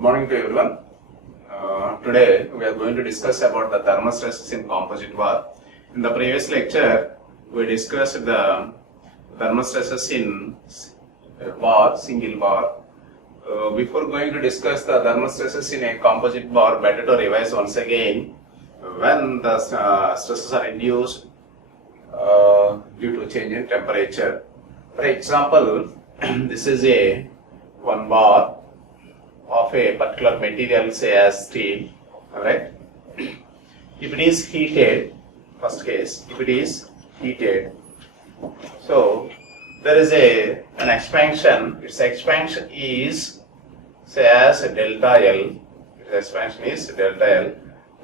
Good morning to everyone. Today we are going to discuss about the thermal stresses in composite bar. In the previous lecture, we discussed the thermal stresses in bar, single bar. Before going to discuss the thermal stresses in a composite bar, better to revise once again when the stresses are induced due to change in temperature. For example, this is a one bar of a particular material, say as steel, alright. If it is heated, first case, if it is heated, so there is an expansion, its expansion is say as delta L, its expansion is delta L.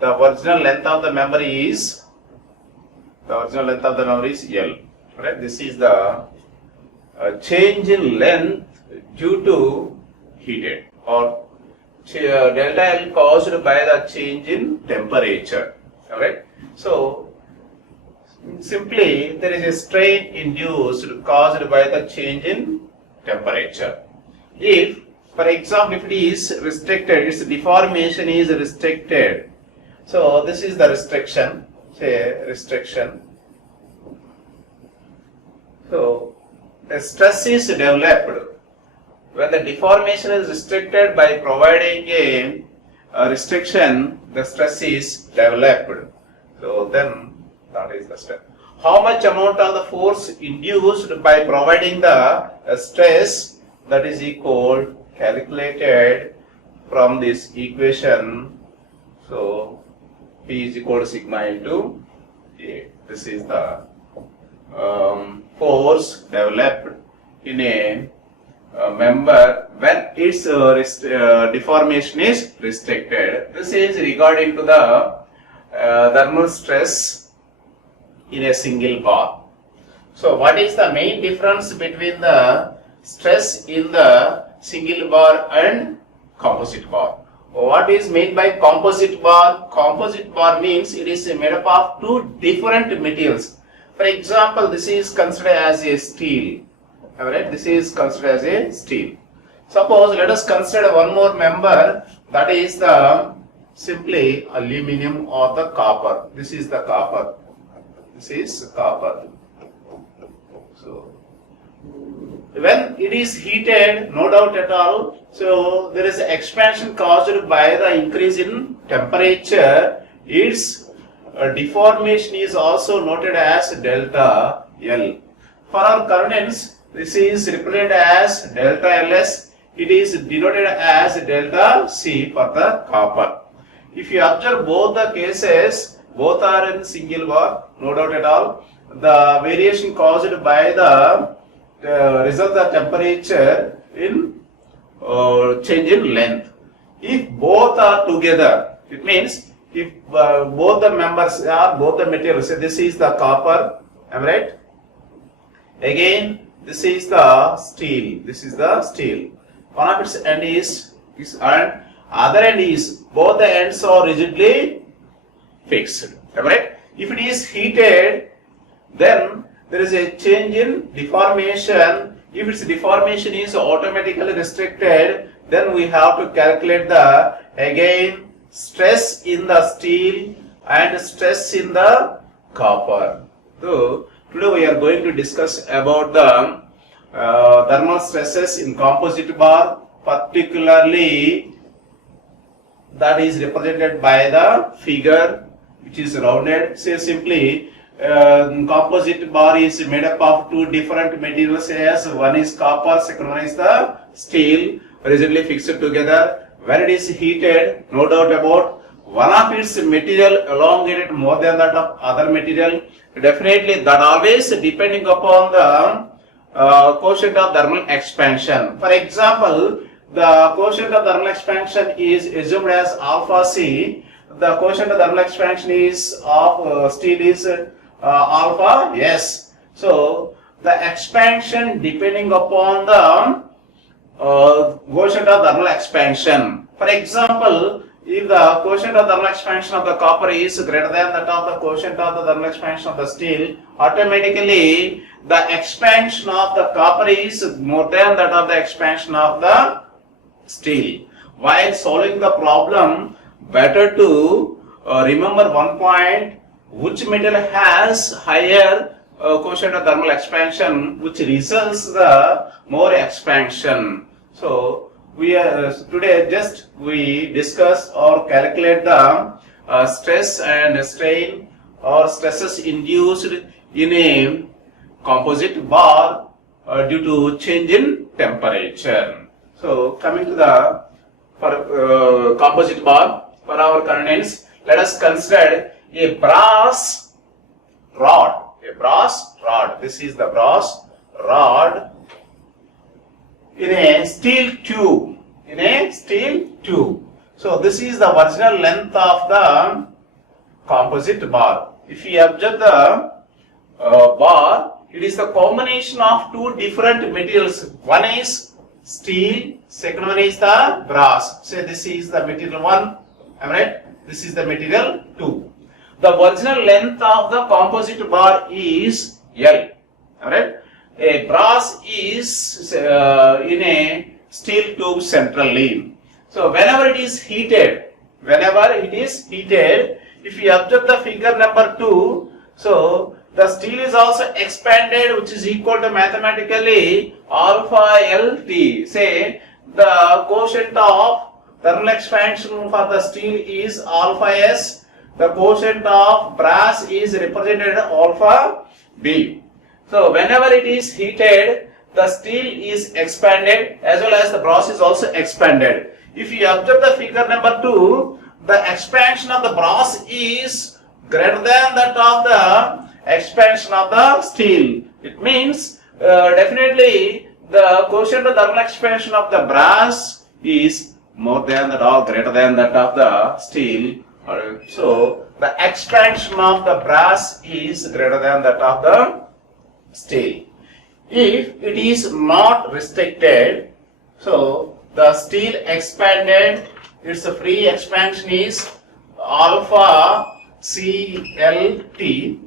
The original length of the member is L, right? This is the change in length due to heated, or delta L caused by the change in temperature. Alright. So simply there is a strain induced caused by the change in temperature. If, for example, if it is restricted, its deformation is restricted. So this is the restriction, say restriction. So a stress is developed when the deformation is restricted. By providing a restriction, the stress is developed. So then that is the stress. How much amount of the force induced by providing the stress, that is equal, calculated from this equation. So P is equal to sigma into A. This is the force developed in a member when its deformation is restricted. This is regarding to the thermal stress in a single bar. So what is the main difference between the stress in the single bar and composite bar? What is meant by composite bar? Composite bar means it is made up of two different materials. For example, this is considered as a steel. Alright, this is considered as a steel. Suppose let us consider one more member, that is the simply aluminum or the copper. This is the copper. This is copper. So when it is heated, no doubt at all, so there is expansion caused by the increase in temperature. Its deformation is also noted as delta L. For our currents, this is represented as delta Ls. It is denoted as delta C for the copper. If you observe both the cases, both are in single bar, no doubt at all. The variation caused by the result of temperature in change in length. If both are together, it means if both the members are, both the materials, say this is the copper, am I right? Again, this is the steel. This is the steel. One of its end is and other end is, both the ends are rigidly fixed. Right? If it is heated, then there is a change in deformation. If its deformation is automatically restricted, then we have to calculate the again stress in the steel and stress in the copper. So today we are going to discuss about the thermal stresses in composite bar, particularly that is represented by the figure which is rounded. Say simply composite bar is made up of two different materials, as one is copper, second one is the steel, rigidly fixed together. When it is heated, no doubt about, one of its material elongated more than that of other material. Definitely that always depending upon the quotient of thermal expansion. For example, the quotient of thermal expansion is assumed as alpha C. The quotient of thermal expansion is of steel is alpha S. So the expansion depending upon the quotient of thermal expansion. For example, if the quotient of thermal expansion of the copper is greater than that of the quotient of the thermal expansion of the steel, automatically the expansion of the copper is more than that of the expansion of the steel. while solving the problem, better to remember one point: which material has higher coefficient of thermal expansion, which results the more expansion. So we are today we discuss or calculate the stress and strain or stresses induced in a composite bar due to change in temperature. So coming to the composite bar, for our convenience, let us consider a brass rod. This is the brass rod in a steel tube. So this is the original length of the composite bar. If you observe the bar, it is the combination of two different materials. One is steel, second one is the brass. Say this is the material 1, am I right? This is the material 2. The original length of the composite bar is L. Alright? A brass is in a steel tube centrally. So whenever it is heated, if you observe the figure number 2, so the steel is also expanded, which is equal to mathematically alpha LT. Say the quotient of thermal expansion for the steel is alpha S. The quotient of brass is represented alpha B. So whenever it is heated, the steel is expanded as well as the brass is also expanded. If you observe the figure number 2, the expansion of the brass is greater than that of the expansion of the steel. It means definitely the quotient of thermal expansion of the brass is more than that or greater than that of the steel. So the expansion of the brass is greater than that of the steel. If it is not restricted, so the steel expanded, its free expansion is alpha CLT.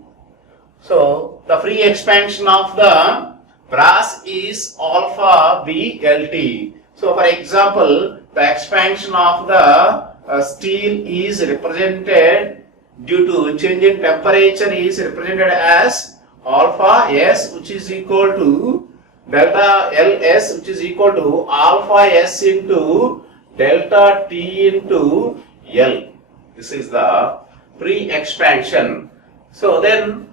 So the free expansion of the brass is alpha BLT. So for example, the expansion of the steel is represented due to change in temperature is represented as alpha S, which is equal to delta LS, which is equal to alpha S into delta T into L. This is the free expansion. So then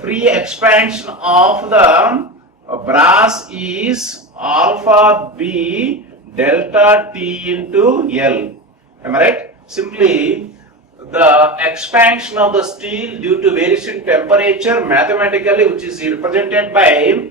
free expansion of the brass is alpha B delta T into L. Am I right? Simply the expansion of the steel due to variation in temperature mathematically, which is represented by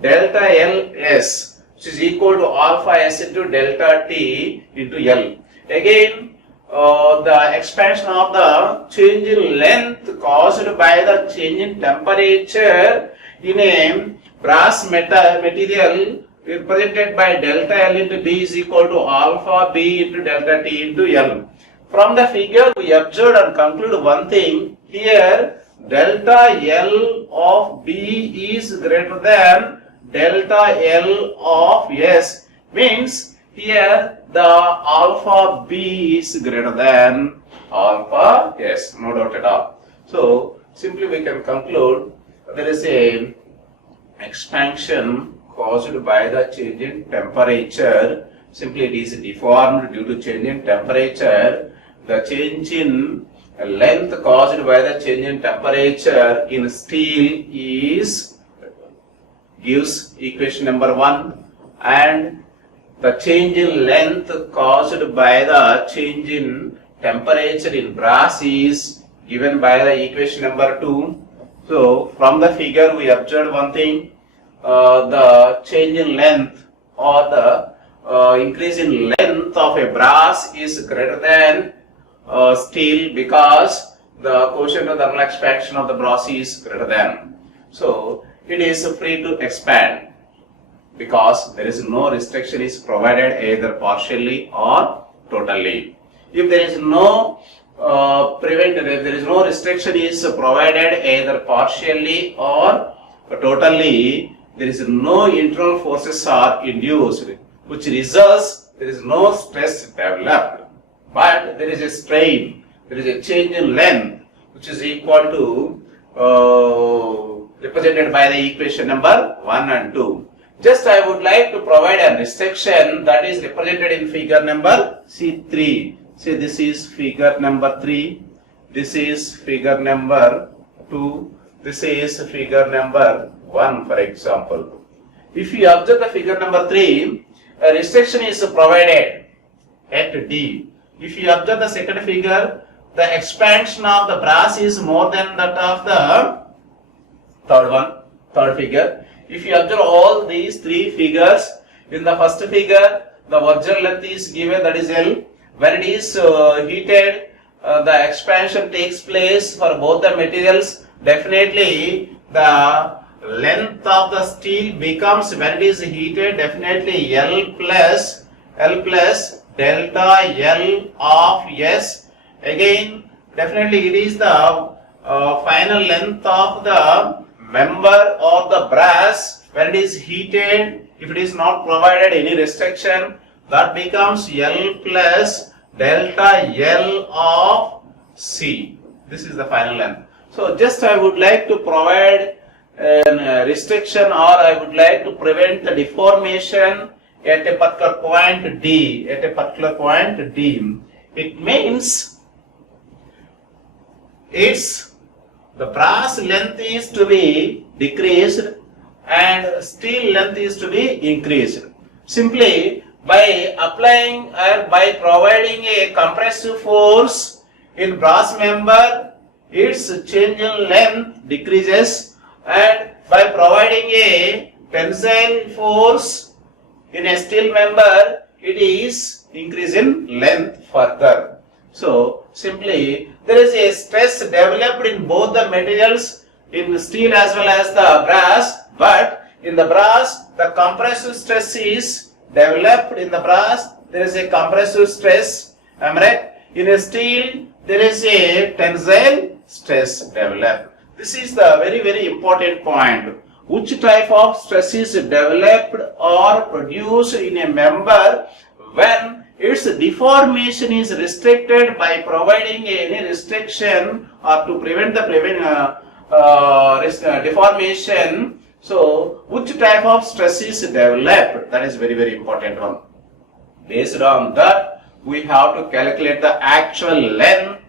delta LS, which is equal to alpha S into delta T into L. Again, the expansion of the change in length caused by the change in temperature in a brass material represented by delta L into B is equal to alpha B into delta T into L. From the figure we observed and conclude one thing. Here delta L of B is greater than delta L of S, means here the alpha B is greater than alpha S, no doubt at all. So simply we can conclude there is a expansion caused by the change in temperature. Simply it is deformed due to change in temperature. The change in length caused by the change in temperature in steel gives equation number 1, and the change in length caused by the change in temperature in brass is given by the equation number 2. So from the figure we observed one thing, the change in length or the increase in length of a brass is greater than steel because the quotient of thermal expansion of the brass is greater than. So it is free to expand because there is no restriction is provided either partially or totally. If there is no restriction is provided either partially or totally, there is no internal forces are induced, which results there is no stress developed, but there is a strain, there is a change in length which is equal to represented by the equation number 1 and 2. Just I would like to provide a restriction that is represented in figure number C3. Say this is figure number 3, this is figure number 2, this is figure number 1 for example. If you observe the figure number 3, a restriction is provided at D. If you observe the second figure, the expansion of the brass is more than that of the third figure. If you observe all these three figures, in the first figure, the original length is given, that is L. When it is heated, the expansion takes place for both the materials. Definitely, the length of the steel becomes, when it is heated, definitely L plus delta L of S. Again, definitely it is the final length of the member or the brass when it is heated. If it is not provided any restriction, that becomes L plus delta L of C. This is the final length. So just I would like to provide a restriction, or I would like to prevent the deformation at a particular point D. It means the brass length is to be decreased and steel length is to be increased. Simply by applying or by providing a compressive force in brass member, its change in length decreases, and by providing a tensile force in a steel member, it is increase in length further. So simply there is a stress developed in both the materials, in steel as well as the brass, but in the brass the compressive stress is developed. In the brass there is a compressive stress, am I right? In a steel there is a tensile stress developed. This is the very important point. Which type of stress is developed or produced in a member when its deformation is restricted by providing any restriction or to prevent the deformation. So, which type of stress is developed? That is very important one. Based on that, we have to calculate the actual length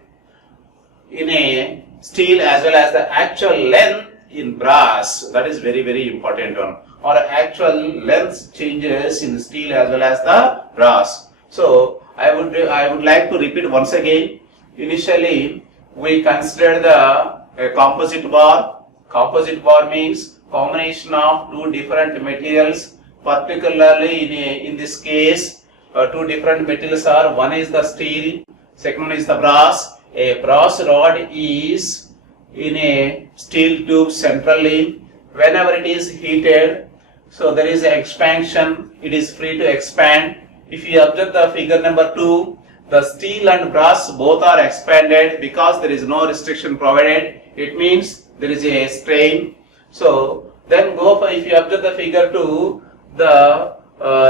in a steel as well as the actual length in brass. That is very important one. Or actual length changes in steel as well as the brass. So I would like to repeat once again. Initially we considered the composite bar. Composite bar means combination of two different materials. Particularly in this case, two different materials are, one is the steel, second one is the brass. A brass rod is in a steel tube centrally. Whenever it is heated, so there is an expansion, it is free to expand. If you observe the figure number 2, the steel and brass both are expanded because there is no restriction provided. It means there is a strain. So then if you observe the figure 2, the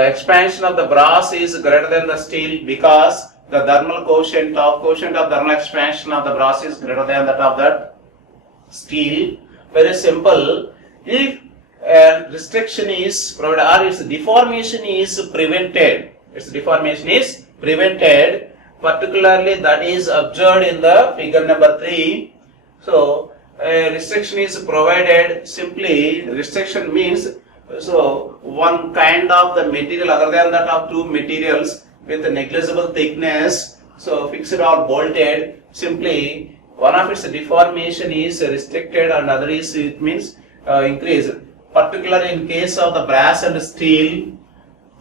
expansion of the brass is greater than the steel because the thermal quotient of thermal expansion of the brass is greater than that of that steel. Very simple. If a restriction is provided or its deformation is prevented, particularly that is observed in the figure number 3. So a restriction is provided. Simply restriction means one kind of the material other than that of two materials with a negligible thickness, so fixed or bolted. Simply one of its deformation is restricted and other is, it means increased. Particularly in case of the brass and steel,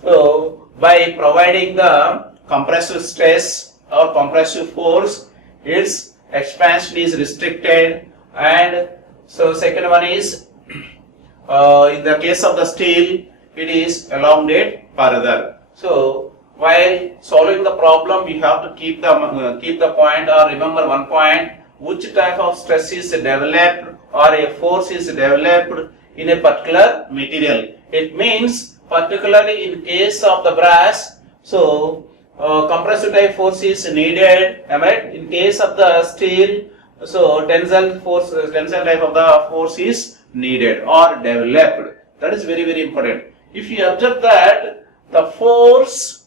so by providing the compressive stress or compressive force, its expansion is restricted. And so second one is in the case of the steel, it is elongated further. So while solving the problem, you have to keep the point or remember one point: which type of stress is developed or a force is developed in a particular material. It means particularly in case of the brass, So compressive type force is needed, am I right? In case of the steel, so tensile force, tensile type of the force is needed or developed. That is very, very important. If you observe that the force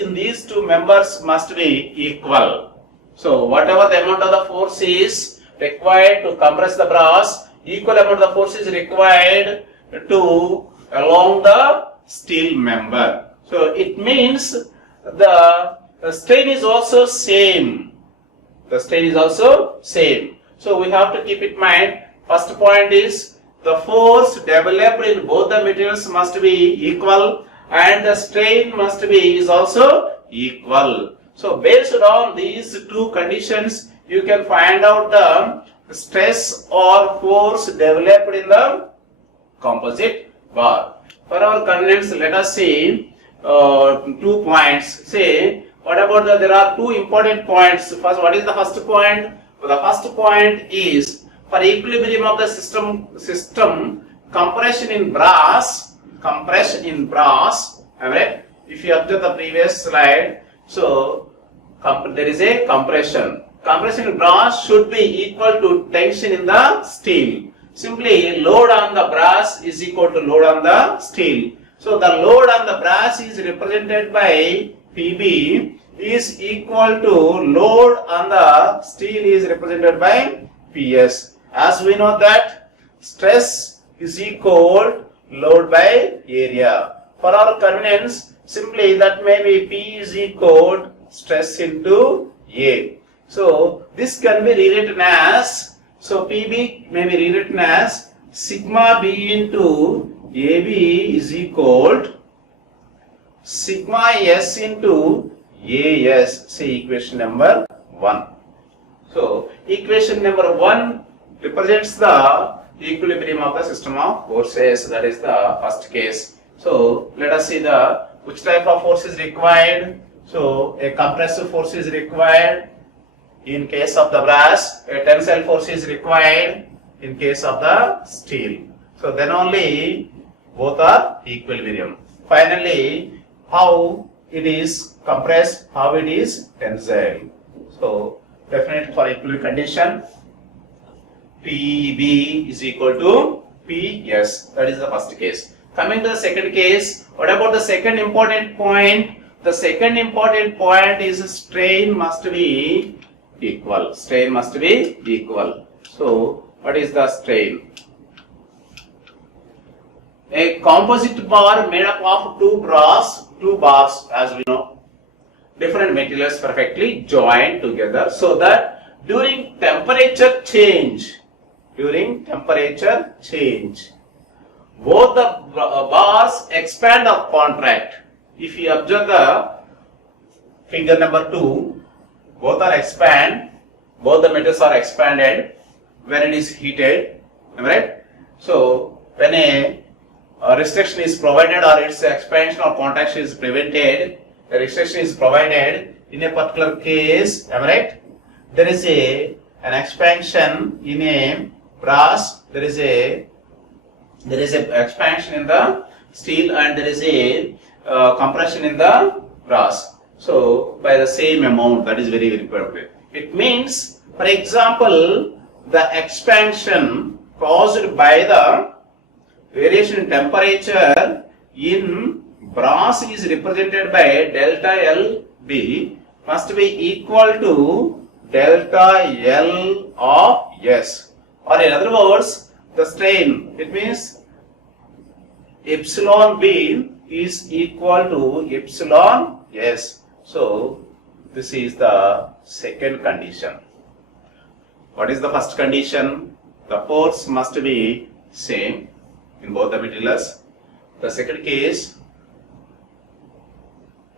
in these two members must be equal. So whatever the amount of the force is required to compress the brass, equal amount of force is required to along the steel member. So it means the strain is also same. The strain is also same. So we have to keep in mind, first point is the force developed in both the materials must be equal and the strain must be is also equal. So based on these two conditions, you can find out the stress or force developed in the composite bar. For our convenience, let us see 2 points. Say, what about there are 2 important points. First, what is the first point? The first point is for equilibrium of the system compression in brass, alright. If you observe the previous slide, so there is a compression. Compression in brass should be equal to tension in the steel. Simply load on the brass is equal to load on the steel. So the load on the brass is represented by PB is equal to load on the steel is represented by PS. As we know that stress is equal load by area. For our convenience, simply that may be P is equal stress into A. So this can be rewritten as, so PB may be rewritten as sigma B into AB is equal to sigma S into AS. Say equation number 1. So equation number 1 represents the equilibrium of the system of forces. That is the first case. So let us see the which type of force is required. So a compressive force is required in case of the brass, a tensile force is required in case of the steel. So then only both are equilibrium. Finally, how it is compressed, how it is tensile. So definite for equilibrium condition, PB is equal to PS. That is the first case. Coming to the second case, what about the second important point? The second important point is strain must be equal. Strain must be equal. So what is the strain? A composite bar made up of two bars, as we know, different materials perfectly joined together, so that during temperature change, both the bars expand or contract. If you observe the figure number 2, both are expand, both the metals are expanded when it is heated, right? So when a restriction is provided or its expansion or contraction is prevented, the restriction is provided in a particular case, am I right? There is an expansion in a brass, there is a expansion in the steel, and there is a compression in the brass. So by the same amount, that is very, very important. It means, for example, the expansion caused by the variation in temperature in brass is represented by delta LB must be equal to delta L of S. Or in other words, the strain, it means epsilon B is equal to epsilon S. So this is the second condition. What is the first condition? The force must be same in both the materials. The second case,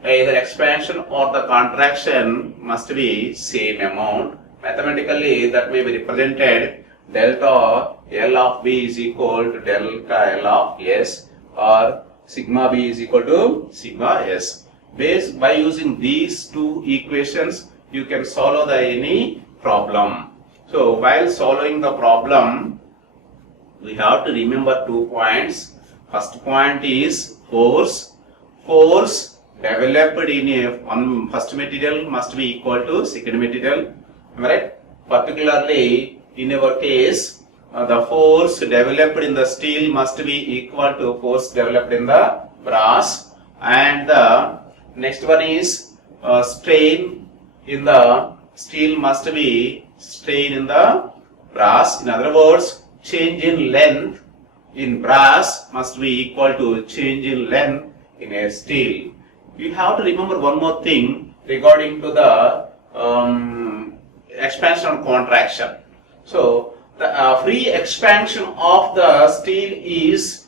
either expansion or the contraction must be same amount. Mathematically, that may be represented delta L of B is equal to delta L of S, or sigma B is equal to sigma S. By using these two equations, you can solve any problem. So while solving the problem, we have to remember 2 points. First point is force. Force developed in one first material must be equal to second material. Am I right? Particularly in our case, the force developed in the steel must be equal to force developed in the brass, and the next one is strain in the steel must be strain in the brass. In other words, change in length in brass must be equal to change in length in a steel. You have to remember one more thing regarding to the expansion and contraction. So the free expansion of the steel is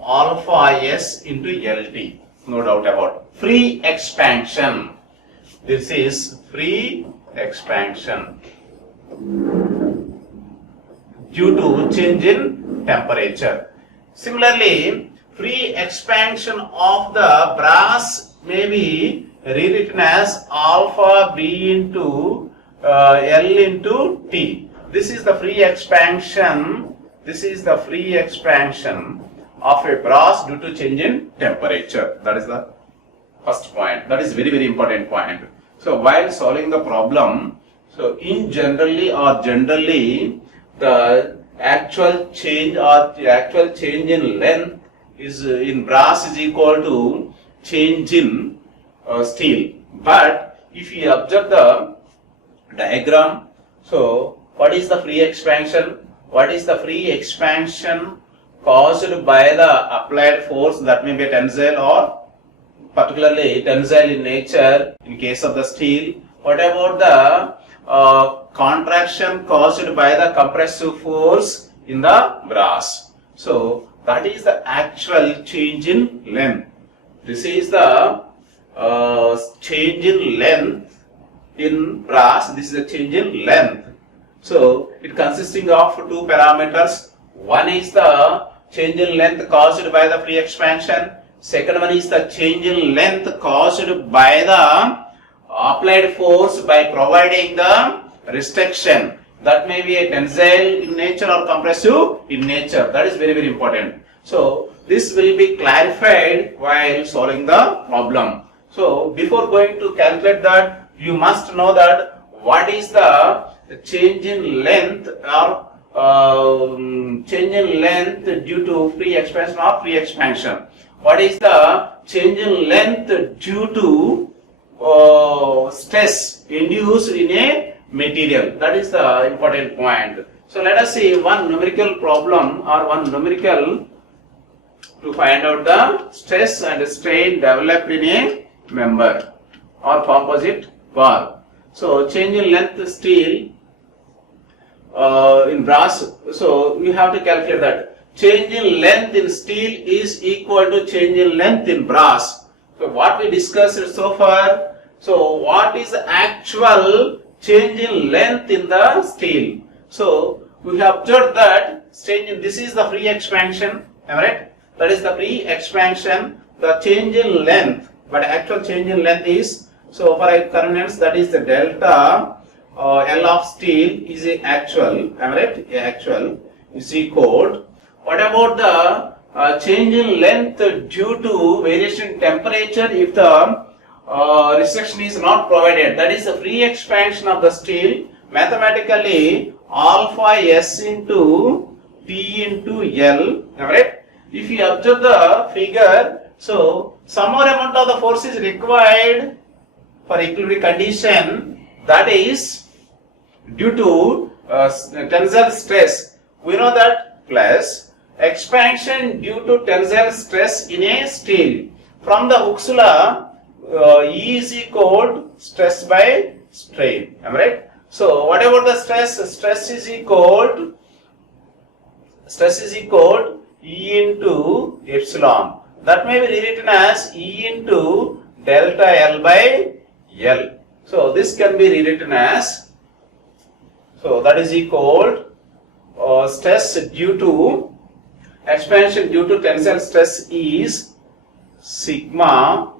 alpha S into LT. No doubt about free expansion. This is free expansion due to change in temperature. Similarly, free expansion of the brass may be rewritten as alpha B into L into T. This is the free expansion. This is the free expansion of a brass due to change in temperature. That is the first point. That is very, very important point. So while solving the problem, so in generally the actual change in length is in brass is equal to change in steel. But if you observe the diagram, so what is the free expansion? What is the free expansion caused by the applied force? That may be tensile or particularly tensile in nature in case of the steel. What about the contraction caused by the compressive force in the brass? So that is the actual change in length. This is the change in length in brass. This is the change in length. So it consisting of two parameters. One is the change in length caused by the free expansion. Second one is the change in length caused by the applied force by providing the restriction. That may be a tensile in nature or compressive in nature. That is very, very important. So this will be clarified while solving the problem. So before going to calculate that, you must know that what is the change in length or change in length due to free expansion or free expansion. What is the change in length due to stress induced in a material? That is the important point. So let us see one numerical problem or one numerical to find out the stress and strain developed in a member or composite bar. So change in length steel in brass. So we have to calculate that. Change in length in steel is equal to change in length in brass. So what we discussed so far. So what is the actual change in length in the steel? So we have observed that this is the free expansion. Am I right? That is the free expansion. The change in length, but actual change in length is, so for convenience, that is the delta L of steel is a actual. Am I right? Actual is equal. What about the change in length due to variation in temperature if the restriction is not provided? That is the free expansion of the steel. Mathematically, alpha S into T into L. Am I right? If you observe the figure, so some more amount of the force is required for equilibrium condition, that is due to tensile stress. We know that plus expansion due to tensile stress in a steel. From the Hooke's law, E is equal to stress by strain. Am I right? So what about the stress? Stress is equal to E into epsilon. That may be rewritten as E into delta L by L. So this can be rewritten as, so that is equal stress due to expansion due to tensile stress is sigma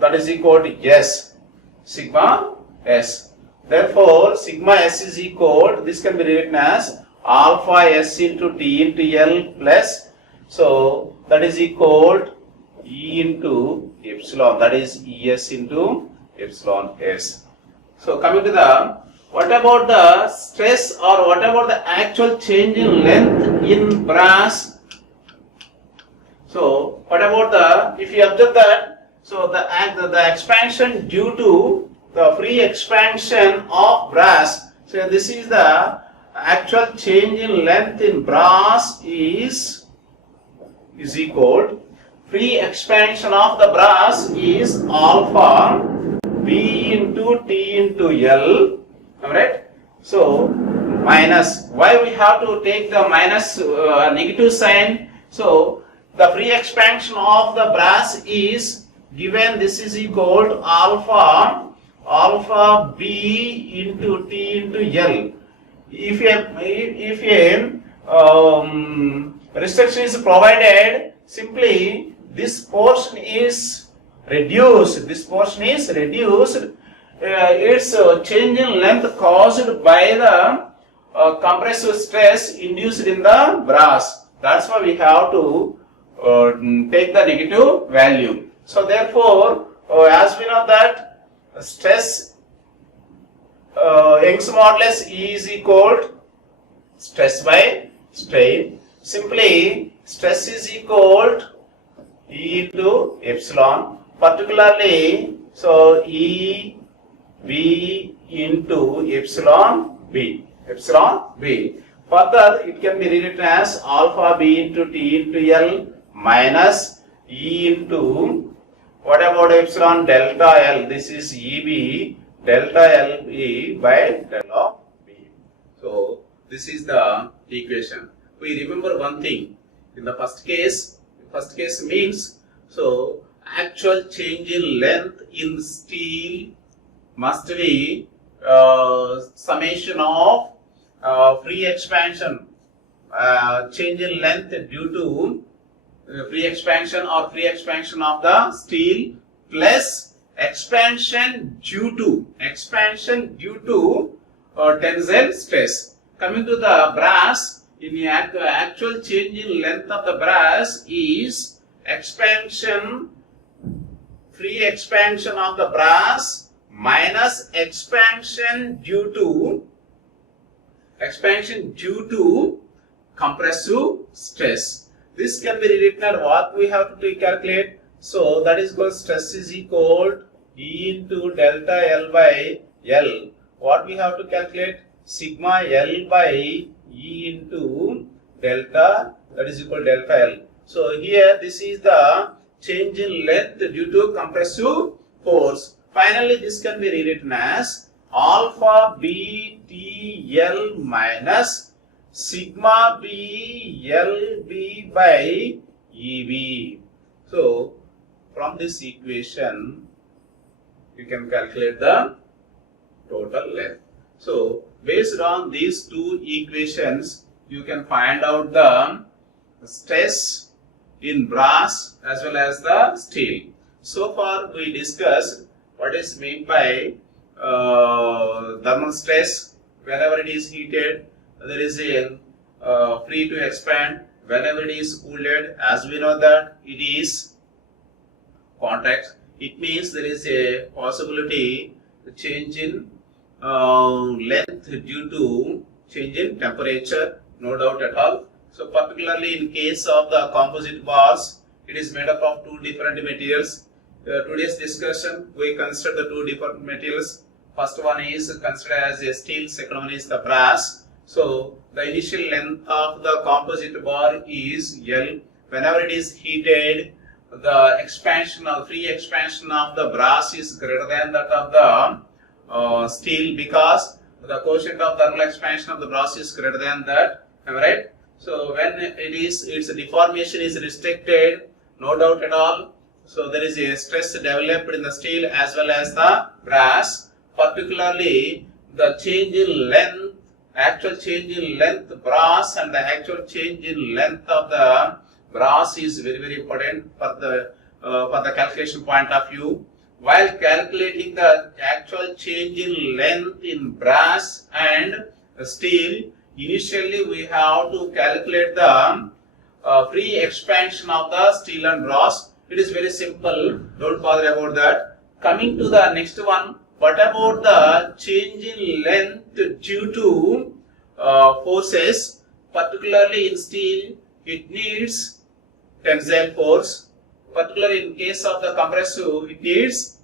that is equal to S, sigma S. Therefore sigma S is equal, this can be rewritten as alpha S into T into L plus, so that is equal E into epsilon, that is Es into epsilon S. So coming to the, what about the stress or what about the actual change in length in brass? So what about the, if you observe that, so the expansion due to the free expansion of brass, so this is the actual change in length in brass is equal, free expansion of the brass is alpha B into T into L, alright? So minus, why we have to take the minus negative sign? So the free expansion of the brass is given, this is equal to alpha B into T into L. If a restriction is provided, simply this portion is reduced. This portion is reduced. Its change in length caused by the compressive stress induced in the brass. That's why we have to take the negative value. So therefore, as we know that stress Young's modulus is equal to stress by strain. Simply stress is equal to E into epsilon. Particularly, so E B into epsilon B. Further, it can be rewritten as alpha B into T into L minus E into, what about epsilon delta L? This is EB delta L B by del of B. So this is the equation. We remember one thing. In the first case means, so actual change in length in steel must be summation of free expansion, change in length due to free expansion or free expansion of the steel plus expansion due to tensile stress. Coming to the brass, in the actual change in length of the brass is free expansion of the brass minus expansion due to compressive stress. This can be rewritten as what we have to calculate. So that is called stress is equal to E into delta L by L. What we have to calculate? Sigma L by E into delta, that is equal to delta L. So here this is the change in length due to compressive force. Finally, this can be rewritten as alpha B T L minus sigma B L B by EB. So from this equation, you can calculate the total length. So based on these two equations, you can find out the stress in brass as well as the steel. So far we discussed what is meant by thermal stress. Whenever it is heated, there is a free to expand. Whenever it is cooled, as we know that it is contact. It means there is a possibility to change in length due to change in temperature, no doubt at all. So particularly in case of the composite bars, it is made up of two different materials. Today's discussion, we consider the two different materials. First one is considered as a steel, second one is the brass. So the initial length of the composite bar is L. Whenever it is heated, the expansion or free expansion of the brass is greater than that of the steel, because the coefficient of thermal expansion of the brass is greater than that. Am I right? So when its deformation is restricted, no doubt at all. So there is a stress developed in the steel as well as the brass. Particularly the change in length, actual change in length brass and the actual change in length of the brass is very, very important for the calculation point of view. While calculating the actual change in length in brass and steel, initially we have to calculate the free expansion of the steel and brass. It is very simple. Don't bother about that. Coming to the next one. What about the change in length due to forces? Particularly in steel, it needs tensile force. Particularly in case of the compressive, it needs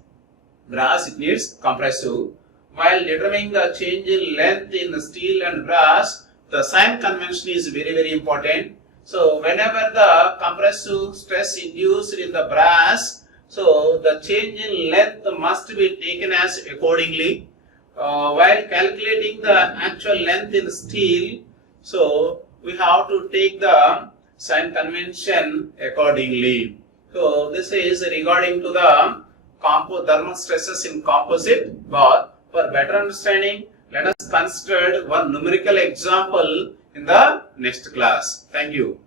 brass, it needs compressive. While determining the change in length in the steel and brass, the sign convention is very important. So whenever the compressive stress induced in the brass, so the change in length must be taken as accordingly. While calculating the actual length in steel, so we have to take the sign convention accordingly. So this is regarding to the thermal stresses in composite bar. For better understanding, let us consider one numerical example in the next class. Thank you.